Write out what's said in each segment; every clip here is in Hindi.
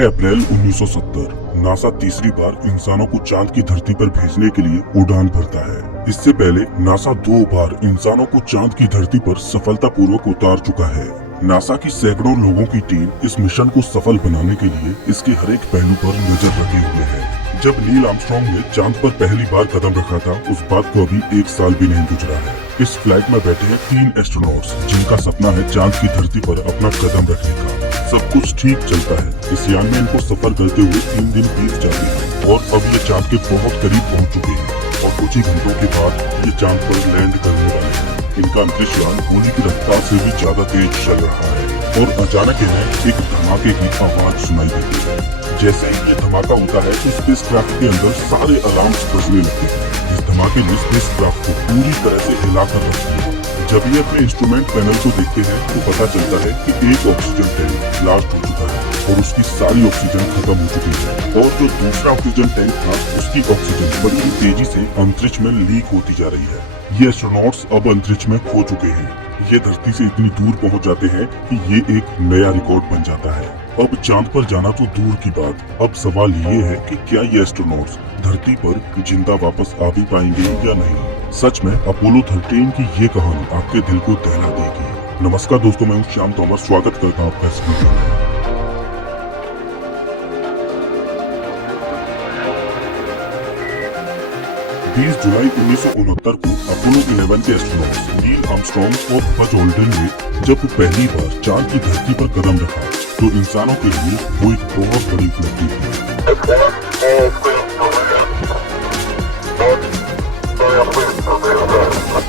12 अप्रैल 1970 नासा तीसरी बार इंसानों को चांद की धरती पर भेजने के लिए उड़ान भरता है। इससे पहले नासा 2 बार इंसानों को चांद की धरती पर सफलतापूर्वक उतार चुका है। नासा की सैकड़ों लोगों की टीम इस मिशन को सफल बनाने के लिए इसके हर एक पहलू पर नजर रखे हुए है। जब नील आर्मस्ट्रांग ने चांद पर पहली बार कदम रखा था, उस बात को अभी 1 साल भी नहीं गुजरा है। इस फ्लाइट में बैठे हैं 3 एस्ट्रोनॉट्स, जिनका सपना है चांद की धरती पर अपना कदम रखने का। सब कुछ ठीक चलता है। इस यान में इनको सफर करते हुए 3 दिन बीत जाते हैं और अब ये चांद के बहुत करीब पहुंच चुके हैं और कुछ ही घंटों के बाद ये चांद पर लैंड करने वाले हैं। इनका अंतरिक्ष यान गोली की रफ्तार से भी ज्यादा तेज चल रहा है और अचानक इन्हें एक धमाके की आवाज सुनाई देती है। जैसे ही ये धमाका होता है तो स्पेसक्राफ्ट के अंदर सारे अलार्म्स बजने लगते हैं। इस धमाके ने स्पेसक्राफ्ट को पूरी तरह से हिलाकर रख दिया। जब ये अपने इंस्ट्रूमेंट पैनल को देखते हैं तो पता चलता है कि एक ऑक्सीजन टैंक ब्लास्ट हो चुका है और उसकी सारी ऑक्सीजन खत्म हो चुकी है और जो दूसरा ऑक्सीजन टैंक था उसकी ऑक्सीजन बड़ी तेजी से अंतरिक्ष में लीक होती जा रही है। ये एस्ट्रोनॉट्स अब अंतरिक्ष में खो चुके हैं। ये धरती से इतनी दूर पहुंच जाते हैं कि ये एक नया रिकॉर्ड बन जाता है। अब चांद पर जाना तो दूर की बात, अब सवाल ये है कि क्या ये एस्ट्रोनॉट्स धरती पर जिंदा वापस आ भी पाएंगे या नहीं। सच में अपोलो 13 की ये कहानी आपके दिल को दहला देगी। नमस्कार दोस्तों, मैं हूँ श्याम तोमर, स्वागत करता हूँ आपका इस वीडियो में। 20 जुलाई 1969 को अपोलो 11 के एस्ट्रोनॉट्स नील आर्मस्ट्रांग और बज ऑल्ड्रिन ने जब पहली बार चांद की धरती पर कदम रखा तो इंसानों के लिए वो एक बहुत बड़ी उपलब्धि थी।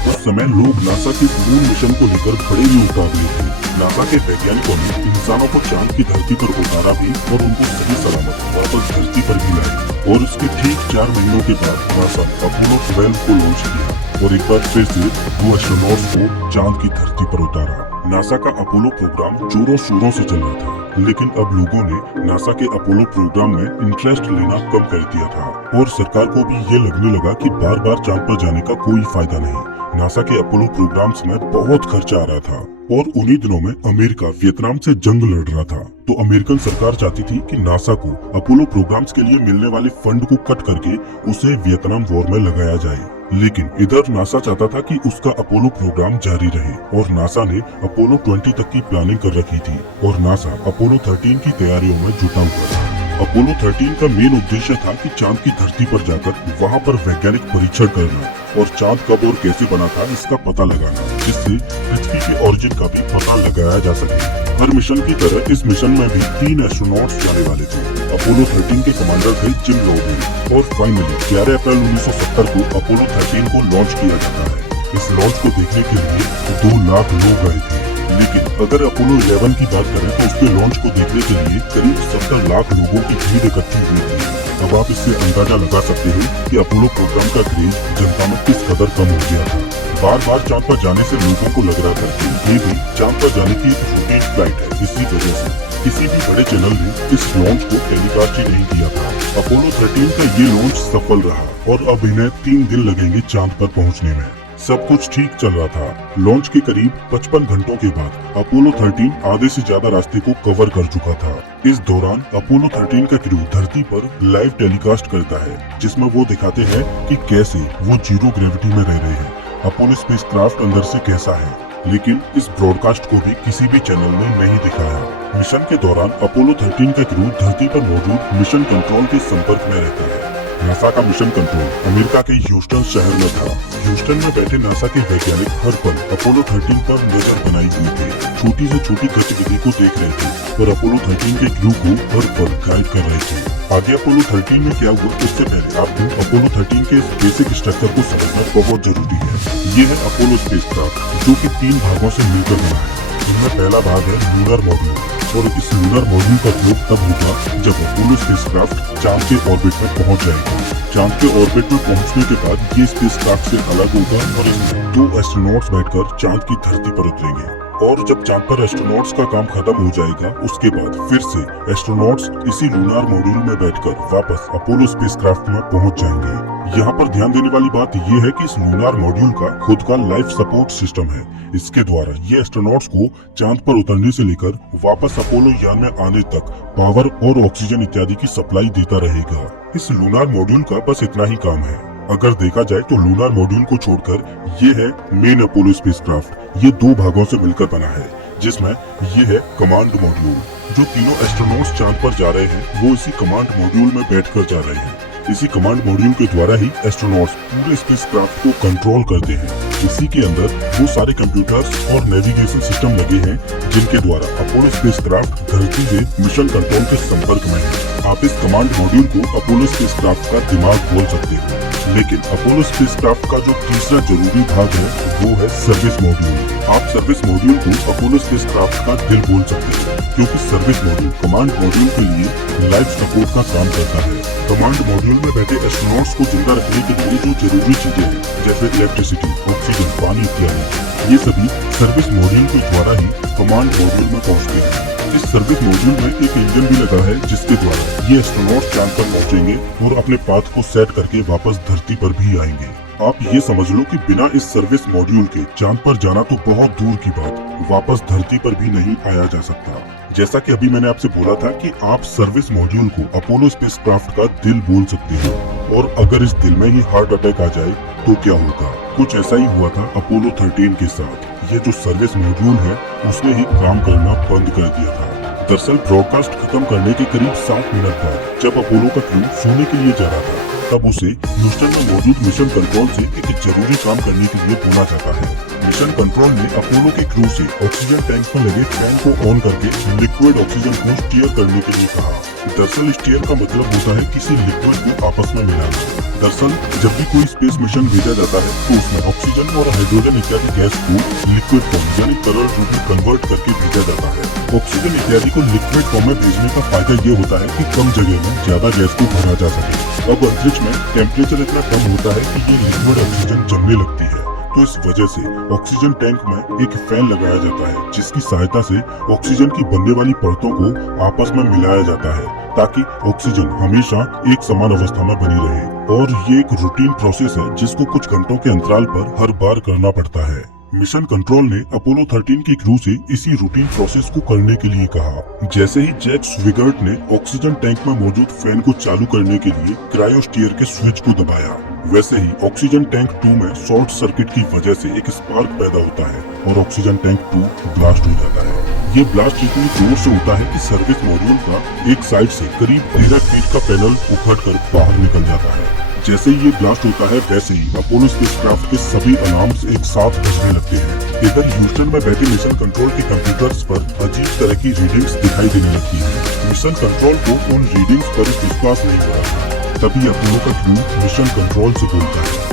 उस समय लोग नासा के मून मिशन को लेकर बड़े ही उतावले थे। नासा के वैज्ञानिकों ने इंसानों को चांद की धरती पर उतारा भी और उनको सही सलामत वापस धरती पर भी लाया और उसके ठीक 4 महीनों के बाद नासा अपोलो 12 को लॉन्च किया और एक बार फिर से 2 एस्ट्रोनॉट्स को चांद की धरती पर उतारा। नासा का अपोलो प्रोग्राम जोरों शोरों से चल रहा था, लेकिन अब लोगों ने नासा के अपोलो प्रोग्राम में इंटरेस्ट लेना कम कर दिया था और सरकार को भी ये लगने लगा कि बार बार चांद पर जाने का कोई फायदा नहीं। नासा के अपोलो प्रोग्राम्स में बहुत खर्चा आ रहा था और उन्हीं दिनों में अमेरिका वियतनाम से जंग लड़ रहा था, तो अमेरिकन सरकार चाहती थी कि नासा को अपोलो प्रोग्राम्स के लिए मिलने वाले फंड को कट करके उसे वियतनाम वॉर में लगाया जाए। लेकिन इधर नासा चाहता था कि उसका अपोलो प्रोग्राम जारी रहे और नासा ने अपोलो 20 तक की प्लानिंग कर रखी थी और नासा अपोलो 13 की तैयारियों में जुटा हुआ था। अपोलो 13 का मेन उद्देश्य था कि चांद की धरती पर जाकर वहां पर वैज्ञानिक परीक्षण करना और चांद कब और कैसे बना था इसका पता लगाना, जिससे पृथ्वी के ओरिजिन का भी पता लगाया जा सके। हर मिशन की तरह इस मिशन में भी 3 एस्ट्रोनॉट्स जाने वाले थे। अपोलो 13 के कमांडर थे जिम लोवेल और फाइनली 11 अप्रैल 1970 को अपोलो 13 को लॉन्च किया जाता है। इस लॉन्च को देखने के लिए 2 लाख लोग गए थे, लेकिन अगर अपोलो 11 की बात करें तो उसके लॉन्च को देखने के लिए करीब 70 लाख लोगों की भीड़ इकट्ठी हुई थी। अब आप इससे अंदाजा लगा सकते हैं कि अपोलो प्रोग्राम का क्रेज जनता में किस कदर कम हो गया था। बार बार चांद पर जाने से लोगों को लग रहा था कि ये भी चांद पर जाने की एक रूटीन फ्लाइट है। इसी वजह से किसी भी बड़े चैनल ने इस लॉन्च को टेलीकास्ट ही नहीं किया था। अपोलो 13 का ये लॉन्च सफल रहा और अब इन्हें 3 दिन लगेंगे चांद पर पहुंचने में। सब कुछ ठीक चल रहा था। लॉन्च के करीब 55 घंटों के बाद अपोलो 13 आधे से ज्यादा रास्ते को कवर कर चुका था। इस दौरान अपोलो 13 का क्रू धरती पर लाइव टेलीकास्ट करता है, जिसमें वो दिखाते हैं कि कैसे वो जीरो ग्रेविटी में रह रहे हैं, अपोलो स्पेसक्राफ्ट अंदर से कैसा है। लेकिन इस ब्रॉडकास्ट को भी किसी भी चैनल ने नहीं दिखाया। मिशन के दौरान अपोलो 13 का क्रू धरती पर मौजूद मिशन कंट्रोल के संपर्क में रहता है। नासा का मिशन कंट्रोल अमेरिका के ह्यूस्टन शहर में था। ह्यूस्टन में बैठे नासा के वैज्ञानिक हर पल अपोलो 13 पर नजर बनाए हुए थे, छोटी से छोटी गतिविधि को देख रहे थे और अपोलो 13 के क्रू को हर पल गाइड कर रहे थे। आगे अपोलो 13 में क्या हुआ उससे पहले आपको अपोलो 13 के बेसिक स्ट्रक्चर को समझना बहुत जरूरी है। ये है अपोलो स्पेसक्राफ्ट, जो कि 3 भागों से मिलकर बना है। इनमें पहला भाग है लूनर मॉड्यूल और इस लूनर मॉड्यूल का उपयोग तब होगा जब अपोलो स्पेसक्राफ्ट चांद के ऑर्बिट में पहुंच जाएगा। चांद के ऑर्बिट में पहुंचने के बाद ये स्पेसक्राफ्ट से अलग होगा और इसमें 2 एस्ट्रोनॉट्स बैठकर चांद की धरती पर उतरेंगे और जब चांद पर एस्ट्रोनॉट्स का काम खत्म हो जाएगा उसके बाद फिर से एस्ट्रोनॉट्स इसी लूनार मॉड्यूल में बैठकर वापस अपोलो स्पेसक्राफ्ट में पहुंच जाएंगे। यहाँ पर ध्यान देने वाली बात यह है कि इस लूनार मॉड्यूल का खुद का लाइफ सपोर्ट सिस्टम है। इसके द्वारा ये एस्ट्रोनॉट्स को चांद पर उतरने से लेकर वापस अपोलो यान में आने तक पावर और ऑक्सीजन इत्यादि की सप्लाई देता रहेगा। इस लूनार मॉड्यूल का बस इतना ही काम है। अगर देखा जाए तो लूनार मॉड्यूल को छोड़कर ये है मेन अपोलो स्पेसक्राफ्ट। ये 2 भागों से मिलकर बना है, जिसमें ये है कमांड मॉड्यूल। जो तीनों एस्ट्रोनॉट्स चांद पर जा रहे हैं वो इसी कमांड मॉड्यूल में बैठकर जा रहे हैं। इसी कमांड मॉड्यूल के द्वारा ही एस्ट्रोनॉट्स पूरे स्पेसक्राफ्ट को कंट्रोल करते हैं। इसी के अंदर वो सारे कंप्यूटर्स और नेविगेशन सिस्टम लगे हैं जिनके द्वारा अपोलो स्पेसक्राफ्ट धरती से मिशन कंट्रोल के संपर्क में है। आप इस कमांड मॉड्यूल को अपोलो स्पेसक्राफ्ट का दिमाग बोल सकते हो। लेकिन अपोलो स्पेसक्राफ्ट का जो तीसरा जरूरी भाग है वो है सर्विस मॉड्यूल। आप सर्विस मॉड्यूल को अपोलो स्पेसक्राफ्ट का दिल बोल सकते हो, क्योंकि सर्विस मॉड्यूल कमांड मॉड्यूल के लिए लाइफ सपोर्ट का काम करता है। कमांड मॉड्यूल में बैठे एस्ट्रोनॉट्स को जिंदा रखने के लिए जो जरूरी चीजें हैं, जैसे इलेक्ट्रिसिटी, ऑक्सीजन, पानी इत्यादि, ये सभी सर्विस मॉड्यूल के द्वारा ही कमांड मॉड्यूल में पहुंचते हैं। इस सर्विस मॉड्यूल में एक इंजन भी लगा है जिसके द्वारा ये एस्ट्रोनॉट्स चांद पर पहुंचेंगे और अपने पाथ को सेट करके वापस धरती पर भी आएंगे। आप ये समझ लो कि बिना इस सर्विस मॉड्यूल के चांद पर जाना तो बहुत दूर की बात, वापस धरती पर भी नहीं आया जा सकता। जैसा कि अभी मैंने आपसे बोला था कि आप सर्विस मॉड्यूल को अपोलो स्पेसक्राफ्ट का दिल बोल सकते हो, और अगर इस दिल में ही हार्ट अटैक आ जाए तो क्या होगा। कुछ ऐसा ही हुआ था अपोलो 13 के साथ। ये जो सर्विस मॉड्यूल है उसने ही काम करना बंद कर दिया था। दरअसल ब्रॉडकास्ट खत्म करने के करीब 7 मिनट बाद जब अपोलो का क्रू सोने के लिए जा रहा था, तब उसे ह्यूस्टन में मौजूद मिशन कंट्रोल से एक जरूरी काम करने के लिए बोला जाता है। मिशन कंट्रोल ने अपोलो के क्रू से ऑक्सीजन टैंक में लगे फैन को ऑन करके लिक्विड ऑक्सीजन को स्टीयर करने के लिए कहा। दरअसल स्टीयर का मतलब होता है किसी लिक्विड को आपस में मिलाना। दरअसल जब भी कोई स्पेस मिशन भेजा जाता है तो उसमें ऑक्सीजन और हाइड्रोजन इत्यादि गैस को लिक्विड फॉर्म यानी तरल रूप में कन्वर्ट करके भेजा जाता है। ऑक्सीजन इत्यादि को लिक्विड फॉर्म में भेजने का फायदा ये होता है कि कम जगह में ज्यादा गैस को भरा जा सके। अब अंतरिक्ष में टेम्परेचर इतना कम होता है कि ये लिक्विड ऑक्सीजन जमने लगती है, तो इस वजह से ऑक्सीजन टैंक में एक फैन लगाया जाता है जिसकी सहायता से ऑक्सीजन की बनने वाली परतों को आपस में मिलाया जाता है ताकि ऑक्सीजन हमेशा एक समान अवस्था में बनी रहे। और ये एक रूटीन प्रोसेस है जिसको कुछ घंटों के अंतराल पर हर बार करना पड़ता है। मिशन कंट्रोल ने अपोलो 13 की क्रू से इसी रूटीन प्रोसेस को करने के लिए कहा। जैसे ही जैक स्विगर्ट ने ऑक्सीजन टैंक में मौजूद फैन को चालू करने के लिए क्रायोस्टीयर के स्विच को दबाया, वैसे ही ऑक्सीजन टैंक 2 में शॉर्ट सर्किट की वजह से एक स्पार्क पैदा होता है और ऑक्सीजन टैंक 2 ब्लास्ट हो जाता है। ये ब्लास्ट इतनी जोर से होता है कि सर्विस मॉड्यूल का एक साइड से करीब 13 फीट का पैनल उखड़कर बाहर निकल जाता है। जैसे ही ये ब्लास्ट होता है वैसे ही अपोलो स्पेसक्राफ्ट के सभी अलार्म्स एक साथ बजने लगते हैं। इधर ह्यूस्टन में बैठे मिशन कंट्रोल के कंप्यूटर्स पर अजीब तरह की रीडिंग्स दिखाई देने लगती है। मिशन कंट्रोल को उन रीडिंग्स पर विश्वास नहीं हो रहा था। तभी अपोलो का क्रू मिशन कंट्रोल से बोलता है।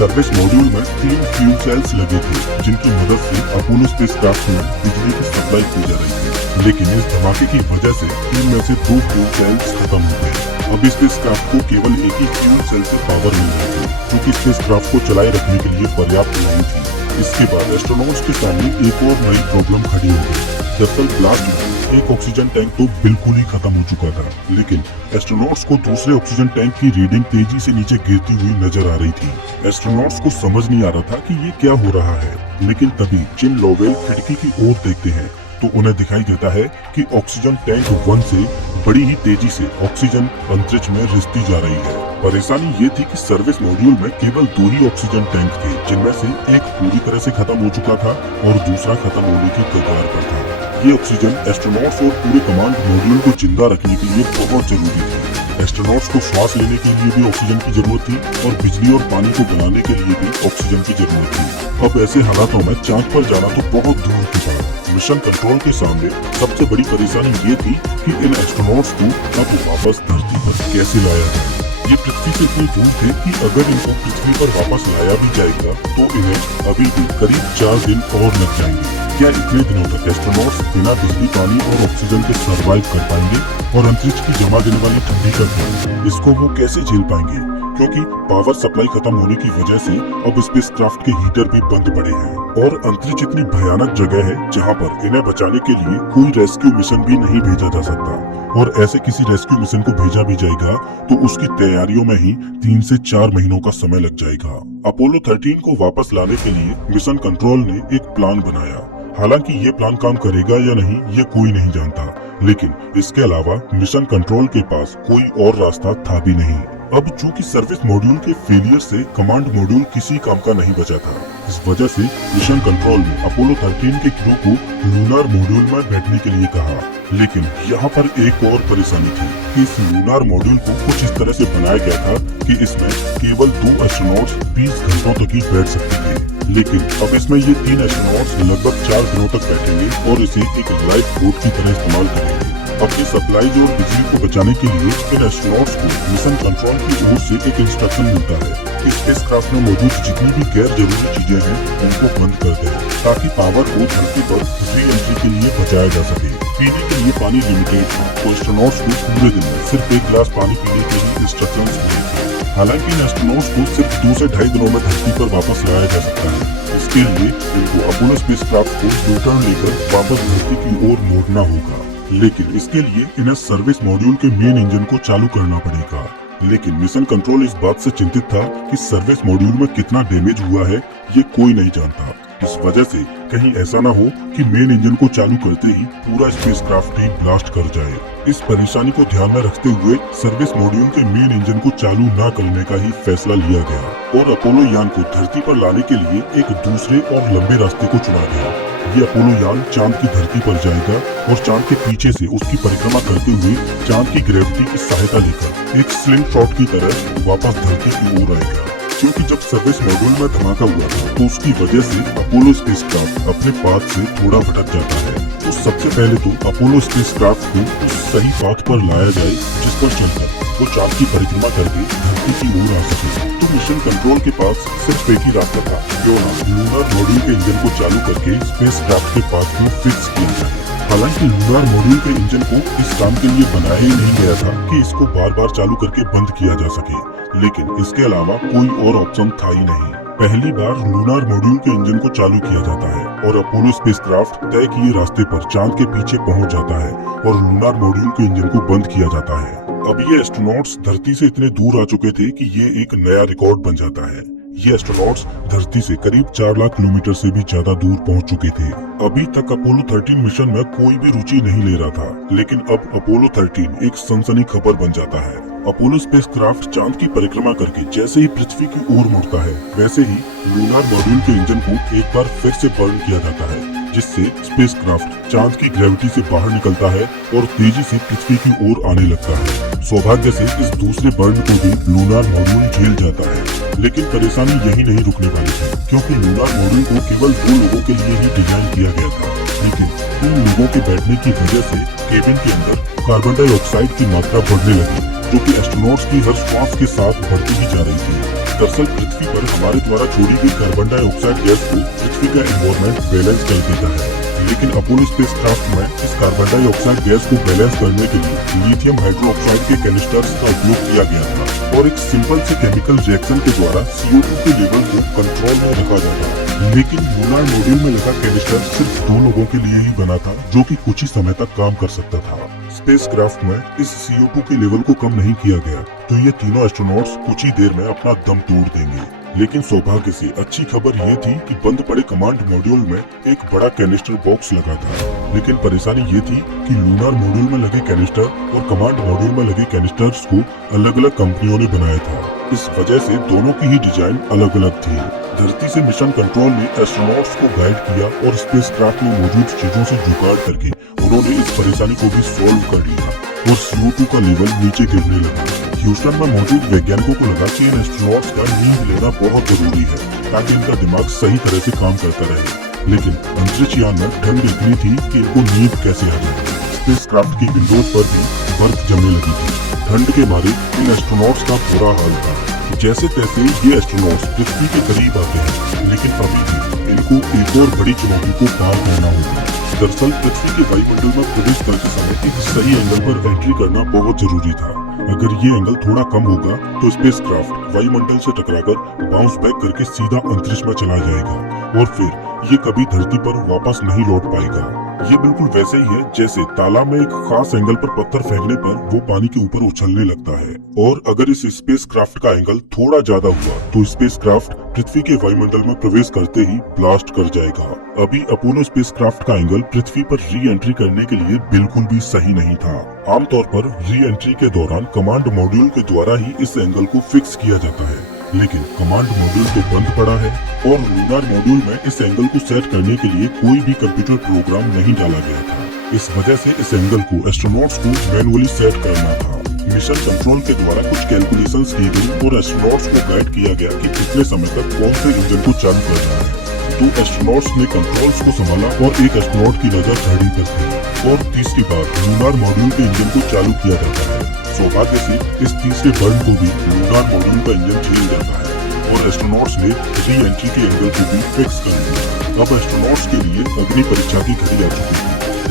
सर्विस मॉड्यूल में 3 फ्यूल सेल्स लगे थे जिनकी मदद से अपोलो स्पेसक्राफ्ट में बिजली की सप्लाई की जा रही थी, लेकिन इस धमाके की वजह से 3 में से 2 फ्यूल सेल्स खत्म हो गए। अब स्पेसक्राफ्ट को केवल एक ही फ्यूल सेल से पावर मिल रही थी, जो कि स्पेसक्राफ्ट को चलाए रखने के लिए पर्याप्त नहीं थी। इसके बाद एस्ट्रोनॉट्स के सामने एक और नई प्रॉब्लम खड़ी हो गई। दरअसल ब्लास्ट में एक ऑक्सीजन टैंक तो बिल्कुल ही खत्म हो चुका था, लेकिन एस्ट्रोनॉट्स को दूसरे ऑक्सीजन टैंक की रीडिंग तेजी से नीचे गिरती हुई नजर आ रही थी। एस्ट्रोनॉट्स को समझ नहीं आ रहा था कि ये क्या हो रहा है, लेकिन तभी जिम लोवेल खिड़की की ओर देखते हैं तो उन्हें दिखाई देता है कि ऑक्सीजन टैंक 1 से बड़ी ही तेजी से ऑक्सीजन अंतरिक्ष में रिसती जा रही है। परेशानी ये थी कि सर्विस मॉड्यूल में केवल 2 ही ऑक्सीजन टैंक थे, जिनमें से एक पूरी तरह से खत्म हो चुका था और दूसरा खत्म होने की कगार पर था। ये ऑक्सीजन एस्ट्रोनॉट्स और पूरे कमांड मॉड्यूल को जिंदा रखने के लिए बहुत जरूरी थी। एस्ट्रोनॉट्स को श्वास लेने के लिए भी ऑक्सीजन की जरूरत थी और बिजली और पानी को बनाने के लिए भी ऑक्सीजन की जरूरत थी। अब ऐसे हालातों में चांद पर जाना तो बहुत दूर की बात। मिशन कंट्रोल के सामने सबसे बड़ी परेशानी ये थी कि इन एस्ट्रोनॉट्स को अब वापस धरती पर कैसे लाया जाए। ये पृथ्वी से इतनी दूर थे कि अगर इनको पृथ्वी पर वापस लाया भी जाएगा तो इन्हें अभी भी करीब 4 दिन और लग जाएंगे। क्या इतने दिनों तक एस्ट्रोनॉट्स बिना बिजली, पानी और ऑक्सीजन के सर्वाइव कर पाएंगे? और अंतरिक्ष की जमा देने वाली ठंडी का क्या, इसको वो कैसे झेल पाएंगे? क्योंकि पावर सप्लाई खत्म होने की वजह से अब स्पेसक्राफ्ट के हीटर भी बंद पड़े हैं। और अंतरिक्ष इतनी भयानक जगह है जहाँ पर इन्हें बचाने के लिए कोई रेस्क्यू मिशन भी नहीं भेजा जा सकता, और ऐसे किसी रेस्क्यू मिशन को भेजा भी जाएगा तो उसकी तैयारियों में ही 3 से 4 महीनों का समय लग जाएगा। अपोलो 13 को वापस लाने के लिए मिशन कंट्रोल ने एक प्लान बनाया। हालांकि ये प्लान काम करेगा या नहीं ये कोई नहीं जानता, लेकिन इसके अलावा मिशन कंट्रोल के पास कोई और रास्ता था भी नहीं। अब चूंकि सर्विस मॉड्यूल के फेलियर से कमांड मॉड्यूल किसी काम का नहीं बचा था, इस वजह से मिशन कंट्रोल ने अपोलो 13 के क्रू को लूनार मॉड्यूल में बैठने के लिए कहा। लेकिन यहाँ पर एक और परेशानी थी कि इस लूनार मॉड्यूल को कुछ इस तरह से बनाया गया था कि इसमें केवल 2 एस्ट्रोनॉट्स 20 घंटों तक ही बैठ सकते थे। लेकिन अब इसमें ये 3 एस्ट्रोनॉट्स लगभग 4 दिनों तक बैठेंगे और इसे एक लाइफ बोट की तरह इस्तेमाल करेंगे। अपनी सप्लाईज और बिजली को बचाने के लिए इन एस्ट्रोनॉट्स को मिशन कंट्रोल की ओर से एक इंस्ट्रक्शन मिलता है कि स्पेसक्राफ्ट में मौजूद जितनी भी गैर जरूरी चीजें हैं उनको बंद कर दें, ताकि पावर को धरती पर री एंट्री के लिए बचाया जा सके। पीने के लिए पानी लिमिटेड था, तो एस्ट्रोनॉट्स को पूरे दिन में सिर्फ 1 गिलास पानी पीने के लिए इंस्ट्रक्शंस मिले थे। हालांकि इन एस्ट्रोनॉट्स को सिर्फ 2 से 2.5 दिनों में धरती पर वापस लाया जा सकता है। इसके लिए इनको अपोलो स्पेसक्राफ्ट को यूटर्न लेकर वापस धरती की ओर मोड़ना होगा। लेकिन इसके लिए इन्हें सर्विस मॉड्यूल के मेन इंजन को चालू करना पड़ेगा। लेकिन मिशन कंट्रोल इस बात से चिंतित था कि सर्विस मॉड्यूल में कितना डैमेज हुआ है ये कोई नहीं जानता। इस वजह से कहीं ऐसा ना हो कि मेन इंजन को चालू करते ही पूरा स्पेसक्राफ्ट ही ब्लास्ट कर जाए। इस परेशानी को ध्यान में रखते हुए सर्विस मॉड्यूल के मेन इंजन को चालू न करने का ही फैसला लिया गया और अपोलो यान को धरती पर लाने के लिए एक दूसरे और लंबे रास्ते को चुना गया। ये अपोलो यान चांद की धरती पर जाएगा और चांद के पीछे से उसकी परिक्रमा करते हुए चांद की ग्रेविटी की सहायता लेकर एक स्लिंग शॉट की तरह वापस धरती की ओर आएगा। क्योंकि जब सर्विस मॉड्यूल में धमाका हुआ था तो उसकी वजह से अपोलो स्पेसक्राफ्ट अपने पाथ से थोड़ा भटक जाता है। तो सबसे पहले तो अपोलो स्पेसक्राफ्ट को उस सही पाथ पर लाया जाए जिस पर चलकर वो चांद की परिक्रमा करके धरती की ओर आ सके। तो मिशन कंट्रोल के पास सिर्फ एक ही रास्ता था, क्यों ना लूनार मॉड्यूल के इंजन को चालू करके स्पेसक्राफ्ट के पाथ को फिक्स किया जाए। हालांकि लूनार मॉड्यूल के इंजन को इस काम के लिए बनाया ही नहीं गया था कि इसको बार बार चालू करके बंद किया जा सके, लेकिन इसके अलावा कोई और ऑप्शन था ही नहीं। पहली बार लूनार मॉड्यूल के इंजन को चालू किया जाता है और अपोलो स्पेसक्राफ्ट तय किए रास्ते पर चांद के पीछे पहुंच जाता है और लूनार मॉड्यूल के इंजन को बंद किया जाता है। अब ये एस्ट्रोनॉट्स धरती से इतने दूर आ चुके थे कि ये एक नया रिकॉर्ड बन जाता है। ये एस्ट्रोनॉट्स धरती से करीब 4 लाख किलोमीटर से भी ज्यादा दूर पहुंच चुके थे। अभी तक अपोलो 13 मिशन में कोई भी रुचि नहीं ले रहा था, लेकिन अब अपोलो 13 एक सनसनी खबर बन जाता है। अपोलो स्पेसक्राफ्ट चांद की परिक्रमा करके जैसे ही पृथ्वी की ओर मुड़ता है, वैसे ही लूनार मॉड्यूल के इंजन को एक बार फिर से बर्न किया जाता है, जिससे स्पेसक्राफ्ट चांद की ग्रेविटी से बाहर निकलता है और तेजी से पृथ्वी की ओर आने लगता है। सौभाग्य से इस दूसरे बर्न को भी लूनार मॉड्यूल झेल जाता है, लेकिन परेशानी यही नहीं रुकने वाली थी, क्योंकि लूनार मॉड्यूल को केवल 2 लोगों के लिए ही डिजाइन किया गया था। लेकिन उन लोगों के बैठने की वजह से केबिन के अंदर कार्बन डाइऑक्साइड की मात्रा बढ़ने लगी, जो कि एस्ट्रोनॉट्स की हर श्वास के साथ बढ़ती ही जा रही थी। दरअसल पृथ्वी पर हमारे द्वारा छोड़ी गई कार्बन डाइऑक्साइड गैस को पृथ्वी का एनवायरनमेंट बैलेंस कर देता है, लेकिन अपोलो स्पेसक्राफ्ट में इस कार्बन डाइऑक्साइड गैस को बैलेंस करने के लिए लिथियम हाइड्रोक्साइड के कैनिस्टर्स का उपयोग किया गया था और एक सिंपल से केमिकल रिएक्शन के द्वारा CO2 के लेवल को कंट्रोल में रखा जाता है। लेकिन लूनार मॉड्यूल में लगा कैनिस्टर सिर्फ 2 लोगों के लिए ही बना था, जो कि कुछ ही समय तक काम कर सकता था। स्पेसक्राफ्ट में इस CO2 के लेवल को कम नहीं किया गया, तो ये तीनों एस्ट्रोनॉट्स कुछ ही देर में अपना दम तोड़ देंगे। लेकिन सौभाग्य से अच्छी खबर ये थी कि बंद पड़े कमांड मॉड्यूल में एक बड़ा कैनिस्टर बॉक्स लगा था। लेकिन परेशानी ये थी कि लूनार मॉड्यूल में लगे कैनिस्टर और कमांड मॉड्यूल में लगे कैनिस्टर्स को अलग अलग कंपनियों ने बनाया था। इस वजह से दोनों की ही डिजाइन अलग अलग थी। धरती से मिशन कंट्रोल ने एस्ट्रोनॉट्स को गाइड किया और स्पेसक्राफ्ट में मौजूद चीजों से जुगाड़ करके उन्होंने इस परेशानी को भी सॉल्व कर लिया और CO2 का लेवल नीचे गिरने लगा। ह्यूस्टन में मौजूद वैज्ञानिकों को लगा कि इन एस्ट्रोनॉट्स का नींद लेना बहुत जरूरी है, ताकि इनका दिमाग सही तरह से काम करता रहे। लेकिन अंतरिक्ष यान में ठंड इतनी थी कि इनको नींद कैसे आ जाए। स्पेसक्राफ्ट की विंडोज पर भी बर्फ जमने लगी थी। ठंड के मारे इन एस्ट्रोनॉट्स का बुरा हाल था। जैसे तैसे ये एस्ट्रोनॉट्स पृथ्वी के करीब आते हैं, लेकिन अभी भी इनको एक और बड़ी चुनौती को पार करना होगा। दरअसल पृथ्वी के वायुमंडल में प्रवेश करते समय एक सही एंगल पर एंट्री करना बहुत जरूरी था। अगर ये एंगल थोड़ा कम होगा तो स्पेसक्राफ्ट वायुमंडल से टकराकर बाउंस बैक करके सीधा अंतरिक्ष में चला जाएगा और फिर ये कभी धरती पर वापस नहीं लौट पाएगा। ये बिल्कुल वैसे ही है जैसे तालाब में एक खास एंगल पर पत्थर फेंकने पर वो पानी के ऊपर उछलने लगता है। और अगर इस स्पेसक्राफ्ट का एंगल थोड़ा ज्यादा हुआ तो स्पेसक्राफ्ट पृथ्वी के वायुमंडल में प्रवेश करते ही ब्लास्ट कर जाएगा। अभी अपोलो स्पेसक्राफ्ट का एंगल पृथ्वी पर री एंट्री करने के लिए बिल्कुल भी सही नहीं था। आमतौर पर री एंट्री के दौरान कमांड मॉड्यूल के द्वारा ही इस एंगल को फिक्स किया जाता है, लेकिन कमांड मॉड्यूल तो बंद पड़ा है और लूनार मॉड्यूल में इस एंगल को सेट करने के लिए कोई भी कंप्यूटर प्रोग्राम नहीं डाला गया था। इस वजह से इस एंगल को एस्ट्रोनॉट्स को मैनुअली सेट करना था। मिशन कंट्रोल के द्वारा कुछ कैलकुलेशंस की गई और एस्ट्रोनॉट्स को गाइड किया गया कि कितने समय तक कौन से इंजन को चालू करना है। तो एस्ट्रोनॉट्स ने कंट्रोल्स को संभाला और एक एस्ट्रोनॉट की नजर घड़ी पर थी और तीसरी बार लूनार मॉड्यूल के इंजन को चालू किया जाता है। सौभाग्य से इस तीसरे बर्न को भी लूनार मॉड्यूल का इंजन झेल जाता है और एस्ट्रोनॉट्स ने री एंट्री के एंगल को भी फिक्स कर दिया। अब एस्ट्रोनॉट्स के लिए अग्नि परीक्षा की घड़ी आ चुकी थी।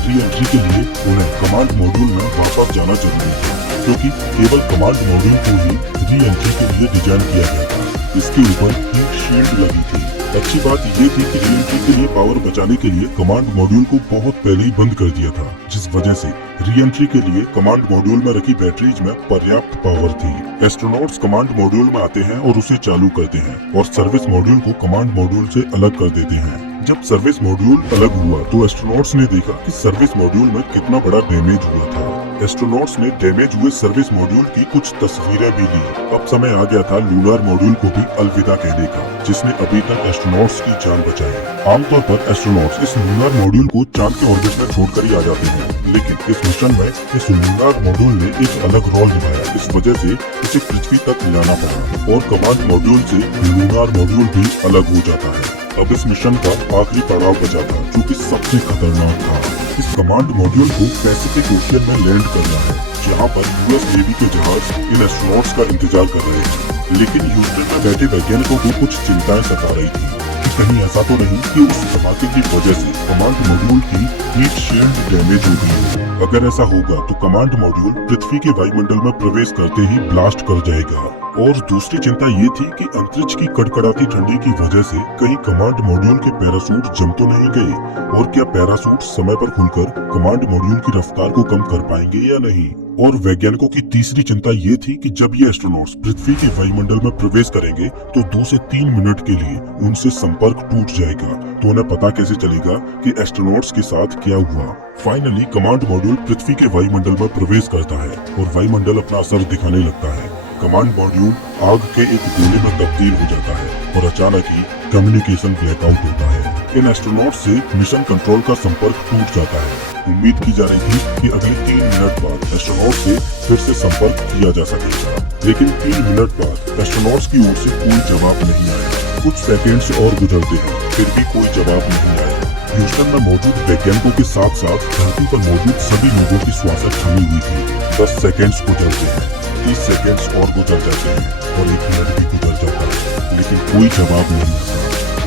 री एंट्री के लिए उन्हें कमांड मॉड्यूल में वापस जाना जरूरी था, क्योंकि केवल कमांड मॉड्यूल को ही री एंट्री के लिए डिजाइन किया गया था। इसके ऊपर हीट शील्ड लगी थी। अच्छी बात ये थी कि री एंट्री के लिए पावर बचाने के लिए कमांड मॉड्यूल को बहुत पहले ही बंद कर दिया था, जिस वजह से री एंट्री के लिए कमांड मॉड्यूल में रखी बैटरीज में पर्याप्त पावर थी। एस्ट्रोनॉट्स कमांड मॉड्यूल में आते हैं और उसे चालू करते हैं और सर्विस मॉड्यूल को कमांड मॉड्यूल से अलग कर देते हैं। जब सर्विस मॉड्यूल अलग हुआ तो एस्ट्रोनॉट्स ने देखा कि सर्विस मॉड्यूल में कितना बड़ा डैमेज हुआ था। एस्ट्रोनॉट्स ने डैमेज हुए सर्विस मॉड्यूल की कुछ तस्वीरें भी ली। अब समय आ गया था लूनार मॉड्यूल को भी अलविदा कहने का, जिसने अभी तक एस्ट्रोनॉट्स की जान बचाई। आमतौर पर एस्ट्रोनॉट्स इस लूनार मॉड्यूल को चांद के ऑर्बिट में छोड़कर ही आ जाते हैं, लेकिन इस मिशन में इस लूनार मॉड्यूल ने एक अलग रोल निभाया। इस वजह से इसे पृथ्वी तक लाना पड़ा और कमांड मॉड्यूल से लूनार मॉड्यूल भी अलग हो जाता है। अब इस मिशन का आखिरी पड़ाव बचा था, जो कि सबसे खतरनाक था। इस कमांड मॉड्यूल को पैसिफिक ओशियन में लैंड करना है, जहां पर यूएस नेवी के जहाज इन एस्ट्रोनॉट्स का इंतजार कर रहे हैं। लेकिन ह्यूस्टन में बैठे वैज्ञानिकों को कुछ चिंताएं सता रही थी कि कहीं ऐसा तो नहीं कि उस धमाके की वजह से कमांड मॉड्यूल की हीट शील्ड डैमेज हो गई है। अगर ऐसा होगा तो कमांड मॉड्यूल पृथ्वी के वायुमंडल में प्रवेश करते ही ब्लास्ट कर जाएगा। और दूसरी चिंता ये थी कि अंतरिक्ष की कड़कड़ाती ठंडी की वजह से कहीं कमांड मॉड्यूल के पैराशूट जम तो नहीं गए और क्या पैराशूट समय पर खुलकर कमांड मॉड्यूल की रफ्तार को कम कर पाएंगे या नहीं। और वैज्ञानिकों की तीसरी चिंता ये थी कि जब ये एस्ट्रोनॉट्स पृथ्वी के वायुमंडल में प्रवेश करेंगे तो 2 से 3 मिनट के लिए उनसे संपर्क टूट जाएगा, तो उन्हें पता कैसे चलेगा कि एस्ट्रोनॉट्स के साथ क्या हुआ। फाइनली कमांड मॉड्यूल पृथ्वी के वायुमंडल में प्रवेश करता है और वायुमंडल अपना असर दिखाने लगता है। कमांड मॉड्यूल आग के एक गोले में तब्दील हो जाता है और अचानक ही कम्युनिकेशन ब्लैकआउट होता है। इन एस्ट्रोनॉट से मिशन कंट्रोल का संपर्क टूट जाता है। उम्मीद की जा रही थी कि अगले 3 मिनट बाद एस्ट्रोनॉट से फिर से संपर्क किया जा सकेगा, लेकिन 3 मिनट बाद एस्ट्रोनॉट्स की ओर से कोई जवाब नहीं आया। कुछ सेकेंड्स और गुजरते हैं, फिर भी कोई जवाब नहीं आया। ह्यूस्टन में मौजूद वैज्ञानिकों के साथ साथ धरती पर मौजूद सभी लोगों की श्वासें थमी हुई थी। 10 सेकेंड्स गुजरते हैं, 30 सेकेंड्स और गुजर जाते हैं और 1 मिनट भी गुजर जाता है, लेकिन कोई जवाब नहीं आता।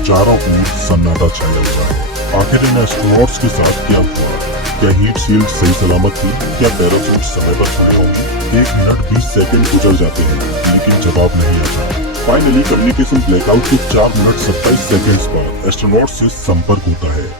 चारों ओर सन्नाटा छाया हुआ है। आखिर इन एस्ट्रोनॉट्स के साथ क्या हुआ? क्या हीट शील्ड सही सलामत थी? क्या पैराशूट समय पर खुले होंगे? 1 मिनट 20 सेकेंड गुजर जाते हैं, लेकिन जवाब नहीं आता। फाइनली कम्युनिकेशन ब्लैकआउट के 4 मिनट 27 सेकेंड्स बाद एस्ट्रोनॉट्स से संपर्क होता है।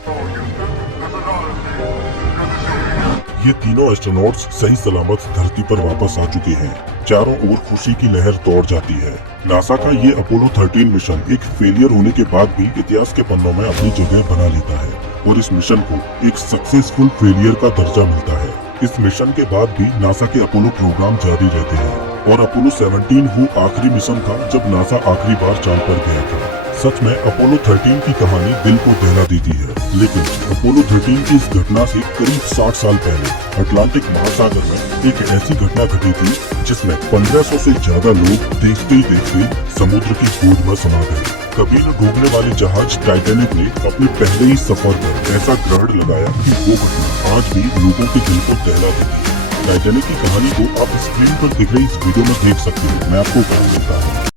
ये तीनों एस्ट्रोनॉट्स सही सलामत धरती पर वापस आ चुके हैं। चारों ओर खुशी की लहर दौड़ जाती है। नासा का ये अपोलो 13 मिशन एक फेलियर होने के बाद भी इतिहास के पन्नों में अपनी जगह बना लेता है और इस मिशन को एक सक्सेसफुल फेलियर का दर्जा मिलता है। इस मिशन के बाद भी नासा के अपोलो प्रोग्राम जारी रहते हैं और अपोलो 17 वो आखिरी मिशन था जब नासा आखिरी बार चांद पर गया था। सच में अपोलो 13 की कहानी दिल को दहला देती है, लेकिन अपोलो 13 की इस घटना से करीब 60 साल पहले अटलांटिक महासागर में एक ऐसी घटना घटी थी जिसमें 1500 से ज्यादा लोग देखते ही देखते समुद्र की गोद में समा गए। कभी न डूबने वाले जहाज टाइटैनिक ने अपने पहले ही सफर पर ऐसा ग्रहण लगाया कि वो घटना आज भी लोगों के दिल को दहला देती है। टाइटैनिक की कहानी को आप स्क्रीन पर दिख रही इस वीडियो में देख सकते हो। मैं आपको बता देता हूँ।